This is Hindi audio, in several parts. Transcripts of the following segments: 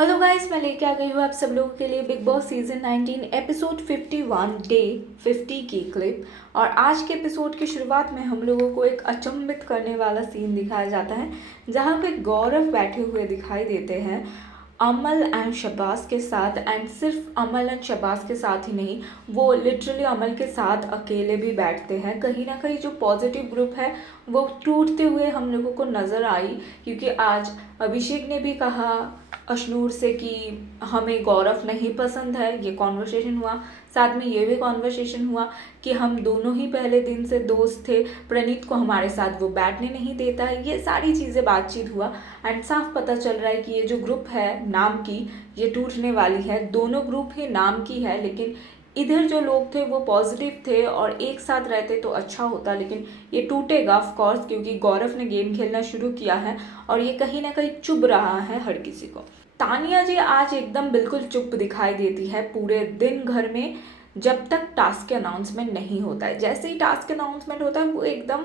हेलो गाइस, मैं लेके आ गई हूँ आप सब लोगों के लिए big boss season 19 episode 51 day 50 की क्लिप। और आज के एपिसोड की शुरुआत में हम लोगों को एक अचंभित करने वाला सीन दिखाया जाता है, जहाँ पे गौरव बैठे हुए दिखाई देते हैं अमल एंड शबाज के साथ। एंड सिर्फ अमल एंड शबाज के साथ ही नहीं, वो लिटरली अमल के साथ अकेले भी बैठते हैं। कहीं ना कहीं जो पॉजिटिव ग्रुप है वो टूटते हुए हम लोगों को नज़र आई, क्योंकि आज अभिषेक ने भी कहा अशनूर से कि हमें गौरव नहीं पसंद है, ये कॉन्वर्सेशन हुआ। साथ में ये भी कॉन्वर्सेशन हुआ कि हम दोनों ही पहले दिन से दोस्त थे, प्रणीत को हमारे साथ वो बैठने नहीं देता है। ये सारी चीज़ें बातचीत हुआ एंड साफ पता चल रहा है कि ये जो ग्रुप है नाम की, ये टूटने वाली है। दोनों ग्रुप ही नाम की है, लेकिन इधर जो लोग थे वो पॉजिटिव थे और एक साथ रहते तो अच्छा होता, लेकिन ये टूटेगा ऑफ कोर्स, क्योंकि गौरव ने गेम खेलना शुरू किया है और ये कहीं ना कहीं चुभ रहा है हर किसी को। तानिया जी आज एकदम बिल्कुल चुप दिखाई देती है पूरे दिन घर में, जब तक टास्क के अनाउंसमेंट नहीं होता है। जैसे ही टास्क अनाउंसमेंट होता है वो एकदम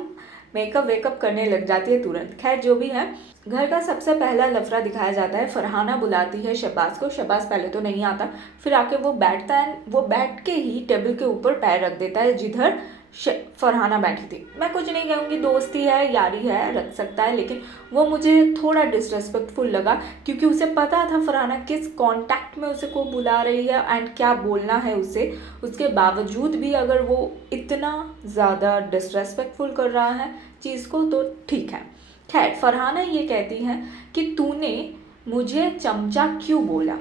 मेकअप वेकअप करने लग जाती है तुरंत। खैर जो भी है, घर का सबसे पहला लफड़ा दिखाया जाता है। फरहाना बुलाती है शबाज को। शबाज पहले तो नहीं आता, फिर आके वो बैठता है। वो बैठ के ही टेबल के ऊपर पैर रख देता है जिधर फरहाना बैठी थी। मैं कुछ नहीं कहूँगी, दोस्ती है यारी है, रख सकता है, लेकिन वो मुझे थोड़ा डिसरेस्पेक्टफुल लगा, क्योंकि उसे पता था फरहाना किस कांटेक्ट में उसे को बुला रही है एंड क्या बोलना है उसे। उसके बावजूद भी अगर वो इतना ज़्यादा डिसरेस्पेक्टफुल कर रहा है चीज़ को, तो ठीक है। खैर फरहाना ये कहती है कि तूने मुझे चमचा क्यों बोला,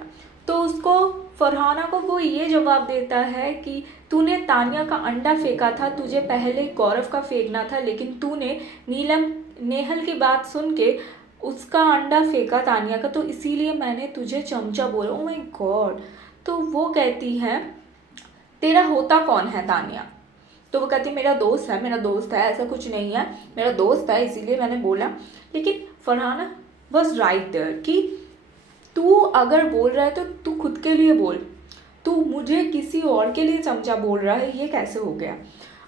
तो उसको फरहाना को वो ये जवाब देता है कि तूने तानिया का अंडा फेंका था, तुझे पहले गौरव का फेंकना था, लेकिन तूने नीलम नेहल की बात सुन के उसका अंडा फेंका तानिया का, तो इसीलिए मैंने तुझे चमचा बोला। Oh my God. तो वो कहती है तेरा होता कौन है तानिया? तो वो कहती है मेरा दोस्त है, मेरा दोस्त है, ऐसा कुछ नहीं है, मेरा दोस्त है इसीलिए मैंने बोला। लेकिन फरहाना वॉज राइट देयर कि तू अगर बोल रहा है तो तू खुद के लिए बोल, तू मुझे किसी और के लिए चमचा बोल रहा है, ये कैसे हो गया?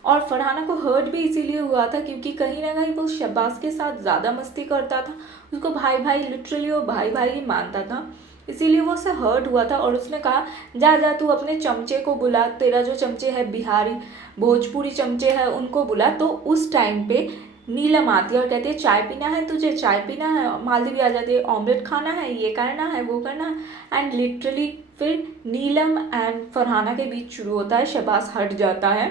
और फरहाना को हर्ट भी इसीलिए हुआ था क्योंकि कहीं ना कहीं वो शबाज के साथ ज़्यादा मस्ती करता था, उसको भाई भाई लिटरली वो भाई भाई ही मानता था, इसीलिए वो उससे हर्ट हुआ था। और उसने कहा जा जा तू अपने चमचे को बुला, तेरा जो चमचे है बिहारी भोजपुरी चमचे हैं उनको बुला। तो उस टाइम पे नीलम आती है और कहती है चाय पीना है तुझे, चाय पीना है। मालती भी आ जाती है, ऑमलेट खाना है, ये करना है, वो करना है। एंड लिटरली फिर नीलम एंड फरहाना के बीच शुरू होता है। शबाज हट जाता है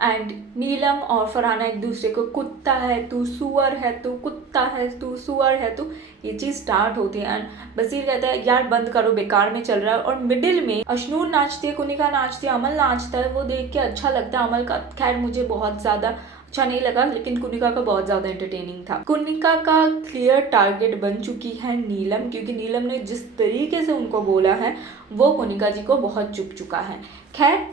एंड नीलम और फरहाना एक दूसरे को कुत्ता है तू, सुअर है तू, कुत्ता है तू, सुअर है तू, ये चीज़ स्टार्ट होती है। एंड बसीर कहता है यार बंद करो, बेकार में चल रहा है। और मिडिल में अशनूर नाचती है, कुनिका नाचती है, अमल नाचता है। वो देख के अच्छा लगता है। अमल का खैर मुझे बहुत ज़्यादा अच्छा नहीं लगा, लेकिन कुनिका का बहुत ज़्यादा एंटरटेनिंग था। कुनिका का क्लियर टारगेट बन चुकी है नीलम, क्योंकि नीलम ने जिस तरीके से उनको बोला है वो कुनिका जी को बहुत चुभ चुका है। खैर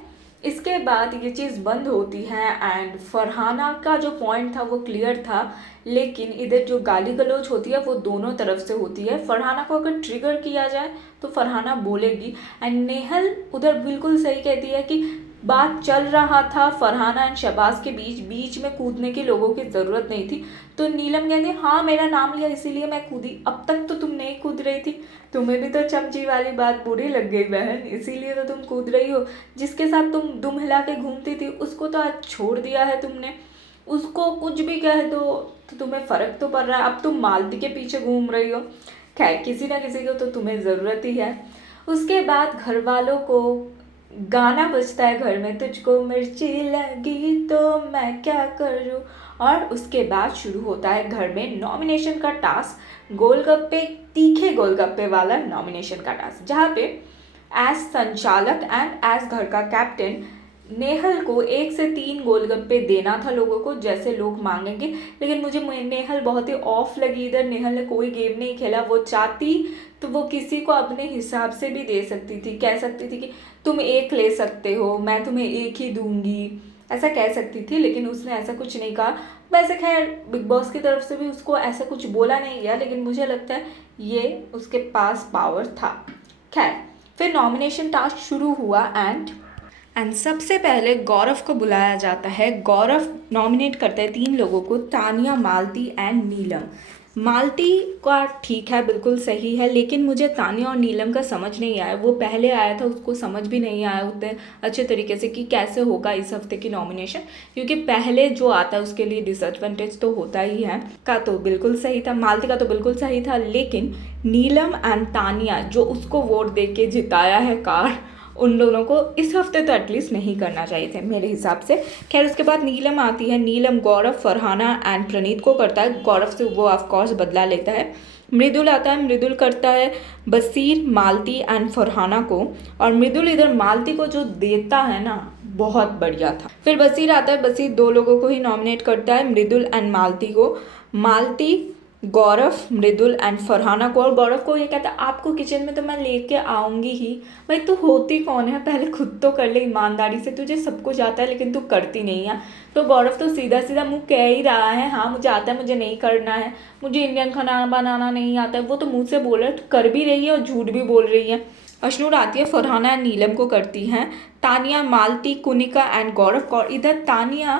इसके बाद ये चीज़ बंद होती है एंड फरहाना का जो पॉइंट था वो क्लियर था, लेकिन इधर जो गाली गलौज होती है वो दोनों तरफ से होती है। फरहाना को अगर ट्रिगर किया जाए तो फरहाना बोलेगी एंड नेहल उधर बिल्कुल सही कहती है कि बात चल रहा था फरहाना एंड शबाज के बीच, बीच में कूदने की लोगों की ज़रूरत नहीं थी। तो नीलम कहती है हाँ मेरा नाम लिया इसीलिए मैं कूदी, अब तक तो तुम नहीं कूद रही थी, तुम्हें भी तो चमची वाली बात बुरी लग गई बहन, इसीलिए तो तुम कूद रही हो। जिसके साथ तुम दुम हिला के घूमती थी उसको तो आज छोड़ दिया है तुमने, उसको कुछ भी कह दो तो तुम्हें फ़र्क तो पड़ रहा है, अब तुम मालती के पीछे घूम रही हो। खैर किसी ना किसी को तो तुम्हें ज़रूरत ही है। उसके बाद घर वालों को गाना बजता है घर में, तुझको मिर्ची लगी तो मैं क्या करूँ। और उसके बाद शुरू होता है घर में नॉमिनेशन का टास्क, गोलगप्पे, तीखे गोलगप्पे वाला नॉमिनेशन का टास्क, जहाँ पे एज संचालक एंड एज घर का कैप्टन नेहल को 1 से 3 गोलगप्पे देना था लोगों को जैसे लोग मांगेंगे। लेकिन मुझे नेहल बहुत ही ऑफ लगी इधर। नेहल ने कोई गेम नहीं खेला, वो चाहती तो वो किसी को अपने हिसाब से भी दे सकती थी, कह सकती थी कि तुम 1 ले सकते हो, मैं तुम्हें 1 ही दूंगी, ऐसा कह सकती थी, लेकिन उसने ऐसा कुछ नहीं कहा। वैसे खैर बिग बॉस की तरफ से भी उसको ऐसा कुछ बोला नहीं गया, लेकिन मुझे लगता है ये उसके पास पावर था। खैर फिर नॉमिनेशन टास्क शुरू हुआ एंड सबसे पहले गौरव को बुलाया जाता है। गौरव नॉमिनेट करता है 3 लोगों को, तानिया, मालती एंड नीलम। मालती का ठीक है, बिल्कुल सही है, लेकिन मुझे तान्या और नीलम का समझ नहीं आया। वो पहले आया था, उसको समझ भी नहीं आया उतने अच्छे तरीके से कि कैसे होगा इस हफ्ते की नॉमिनेशन, क्योंकि पहले जो आता है उसके लिए डिसएडवांटेज तो होता ही है। का तो बिल्कुल सही था, मालती का तो बिल्कुल सही था, लेकिन नीलम एंड तान्या जो उसको वोट दे के जिताया है कार, उन दोनों को इस हफ्ते तो एटलीस्ट नहीं करना चाहिए थे मेरे हिसाब से। खैर उसके बाद नीलम आती है। नीलम गौरव, फरहाना एंड प्रणीत को करता है। गौरव से वो ऑफकोर्स बदला लेता है। मृदुल आता है। मृदुल करता है बसीर, मालती एंड फरहाना को, और मृदुल इधर मालती को जो देता है ना, बहुत बढ़िया था। फिर बसीर आता है। बसीर दो लोगों को ही नॉमिनेट करता है, मृदुल एंड मालती को। मालती, गौरव, मृदुल एंड फरहाना को, और गौरव को ये कहता है आपको किचन में तो मैं लेके आऊँगी ही। भाई तू होती कौन है, पहले खुद तो कर ले ईमानदारी से, तुझे सब कुछ आता है लेकिन तू करती नहीं है। तो गौरव तो सीधा सीधा मुँह कह ही रहा है, हाँ मुझे आता है, मुझे नहीं करना है, मुझे इंडियन खाना बनाना नहीं आता है। वो तो मुँह से बोल रहा है, कर भी रही है और झूठ भी बोल रही है। अशनूर आती है। फरहाना एंड नीलम को करती हैं। तानिया, मालती, कुनिका एंड गौरव कौर। इधर तानिया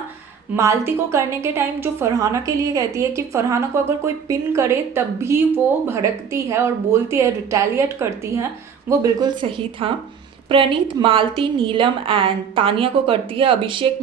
मालती को करने के टाइम जो फरहाना के लिए कहती है कि फरहाना को अगर कोई पिन करे तब भी वो भड़कती है और बोलती है, रिटेलिएट करती है, वो बिल्कुल सही था। प्रणीत, मालती, नीलम एंड तानिया को करती है। अभिषेक,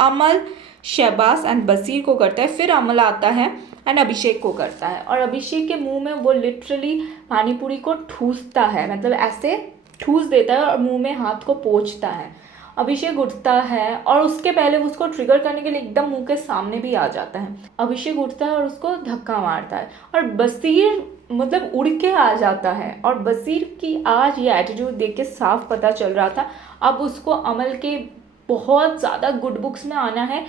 अमल, शहबाज एंड बसीर को करता है। फिर अमल आता है एंड अभिषेक को करता है, और अभिषेक के मुंह में वो लिटरली पानीपुरी को ठूसता है, मतलब ऐसे ठूस देता है और मुंह में हाथ को पोंछता है। अभिषेक उठता है और उसके पहले उसको ट्रिगर करने के लिए एकदम मुंह के सामने भी आ जाता है। अभिषेक उठता है और उसको धक्का मारता है, और बसीर मतलब उड़ के आ जाता है। और बसीर की आज ये एटीट्यूड देख के साफ पता चल रहा था, अब उसको अमल के बहुत ज़्यादा गुड बुक्स में आना है,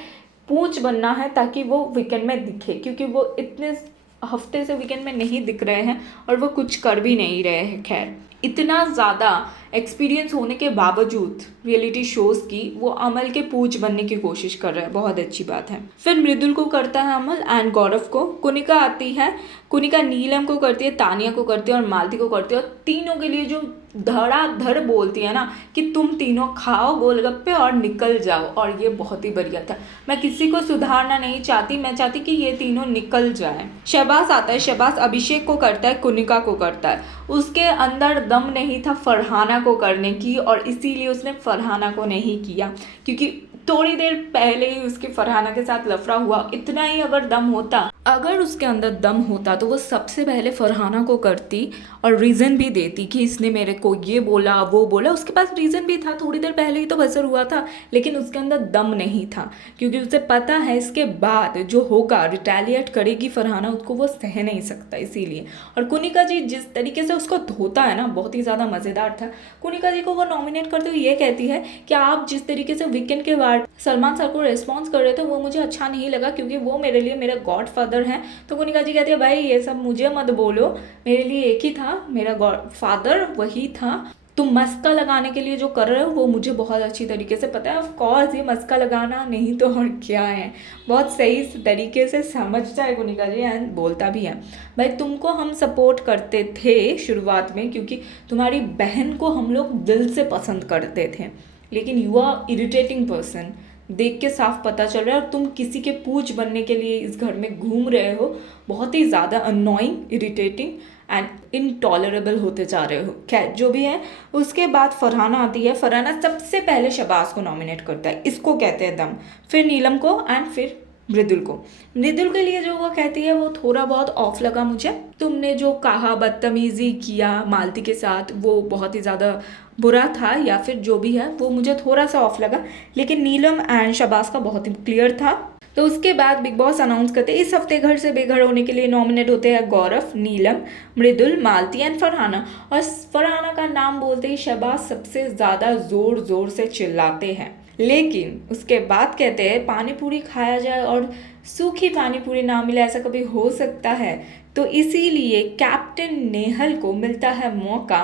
पूंछ बनना है, ताकि वो वीकेंड में दिखे, क्योंकि वो इतने हफ्ते से वीकेंड में नहीं दिख रहे हैं और वो कुछ कर भी नहीं रहे हैं। खैर इतना ज़्यादा एक्सपीरियंस होने के बावजूद रियलिटी शोज़ की वो अमल के पूछ बनने की कोशिश कर रहे हैं, बहुत अच्छी बात है। फिर मृदुल को करता है अमल एंड गौरव को। कुनिका आती है। कुनिका नीलम को करती है, तानिया को करती है और मालती को करती है, और तीनों के लिए जो धड़ाधड़ बोलती है ना कि तुम तीनों खाओ गोलगप्पे और निकल जाओ, और ये बहुत ही बढ़िया था। मैं किसी को सुधारना नहीं चाहती, मैं चाहती कि ये तीनों निकल जाएं। शहबाज आता है। शहबाज अभिषेक को करता है, कुनिका को करता है। उसके अंदर दम नहीं था फरहाना को करने की, और इसीलिए उसने फरहाना को नहीं किया, क्योंकि थोड़ी देर पहले ही उसके फरहाना के साथ लफड़ा हुआ। इतना ही अगर दम होता, अगर उसके अंदर दम होता, तो वो सबसे पहले फरहाना को करती और रीज़न भी देती कि इसने मेरे को ये बोला वो बोला। उसके पास रीज़न भी था, थोड़ी देर पहले ही तो बसर हुआ था, लेकिन उसके अंदर दम नहीं था, क्योंकि उसे पता है इसके बाद जो होगा, रिटेलिएट करेगी फरहाना, उसको वो सह नहीं सकता, इसीलिए। और कुनिका जी जिस तरीके से उसको धोता है ना, बहुत ही ज़्यादा मज़ेदार था। कुनिका जी को वो नॉमिनेट करते हुए ये कहती है कि आप जिस तरीके से वीकेंड के बाद सलमान सर को रेस्पॉन्स कर रहे थे वो मुझे अच्छा नहीं लगा, क्योंकि वो मेरे लिए मेरा गॉड फादर हैं। तो कुनिका जी कहती है भाई ये सब मुझे मत बोलो, मेरे लिए एक ही था, मेरा गॉड फादर वही था। तुम मस्का लगाने के लिए जो कर रहे हो वो मुझे बहुत अच्छी तरीके से पता है। ऑफ कोर्स ये मस्का लगाना नहीं तो और क्या है, बहुत सही तरीके से समझता है कुनिका जी एंड बोलता भी है। भाई तुमको हम सपोर्ट करते थे शुरुआत में, क्योंकि तुम्हारी बहन को हम लोग दिल से पसंद करते थे, लेकिन यू आर इरिटेटिंग पर्सन, देख के साफ पता चल रहा है, और तुम किसी के पूछ बनने के लिए इस घर में घूम रहे हो, बहुत ही ज़्यादा अननोइंग, इरिटेटिंग एंड इनटॉलरेबल होते जा रहे हो। खैर जो भी है। उसके बाद फरहाना आती है। फरहाना सबसे पहले शहबाज को नॉमिनेट करता है, इसको कहते हैं दम, फिर नीलम को एंड फिर मृदुल को। मृदुल के लिए जो वो कहती है वो थोड़ा बहुत ऑफ लगा मुझे। तुमने जो कहा, बदतमीज़ी किया मालती के साथ, वो बहुत ही ज़्यादा बुरा था, या फिर जो भी है वो मुझे थोड़ा सा ऑफ लगा, लेकिन नीलम एंड शहबाज का बहुत ही क्लियर था। तो उसके बाद बिग बॉस अनाउंस करते हैं इस हफ्ते घर से बेघर होने के लिए नॉमिनेट होते हैं गौरव, नीलम, मृदुल, मालती एंड फरहाना। और फरहाना का नाम बोलते ही शहबाज सबसे ज़्यादा ज़ोर ज़ोर से चिल्लाते हैं, लेकिन उसके बाद कहते हैं पानी पूरी खाया जाए और सूखी पानी पूरी ना मिले, ऐसा कभी हो सकता है? तो इसीलिए कैप्टन नेहल को मिलता है मौका,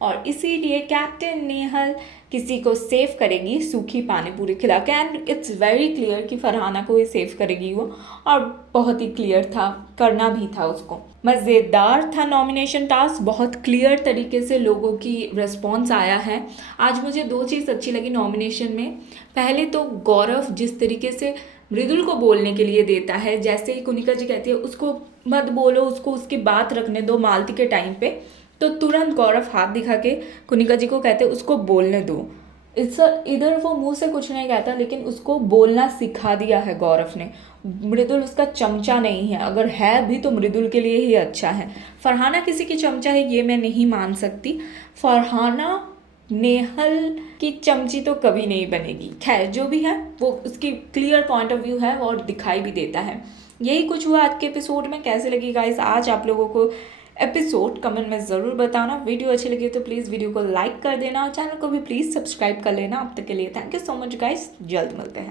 और इसीलिए कैप्टन नेहल किसी को सेव करेगी सूखी पानी पूरी खिला के। एंड इट्स वेरी क्लियर कि फरहाना को ही सेव करेगी वो, और बहुत ही क्लियर था, करना भी था उसको। मज़ेदार था नॉमिनेशन टास्क, बहुत क्लियर तरीके से लोगों की रिस्पॉन्स आया है। आज मुझे 2 चीज़ अच्छी लगी नॉमिनेशन में। पहले तो गौरव जिस तरीके से मृदुल को बोलने के लिए देता है, जैसे ही कुनिका जी कहती है उसको मत बोलो, उसको उसकी बात रखने दो मालती के टाइम पे, तो तुरंत गौरव हाथ दिखा के कुनिका जी को कहते उसको बोलने दो। इधर वो मुंह से कुछ नहीं कहता, लेकिन उसको बोलना सिखा दिया है गौरव ने। मृदुल उसका चमचा नहीं है, अगर है भी तो मृदुल के लिए ही अच्छा है। फरहाना किसी की चमचा है ये मैं नहीं मान सकती। फरहाना नेहल की चमची तो कभी नहीं बनेगी। खैर जो भी है वो उसकी क्लियर पॉइंट ऑफ व्यू है और दिखाई भी देता है। यही कुछ हुआ आज के एपिसोड में। कैसे लगी गाइस आज आप लोगों को एपिसोड, कमेंट में ज़रूर बताना। वीडियो अच्छी लगी तो प्लीज़ वीडियो को लाइक कर देना और चैनल को भी प्लीज़ सब्सक्राइब कर लेना। अब तक के लिए thank you so much guys, जल्द मिलते हैं।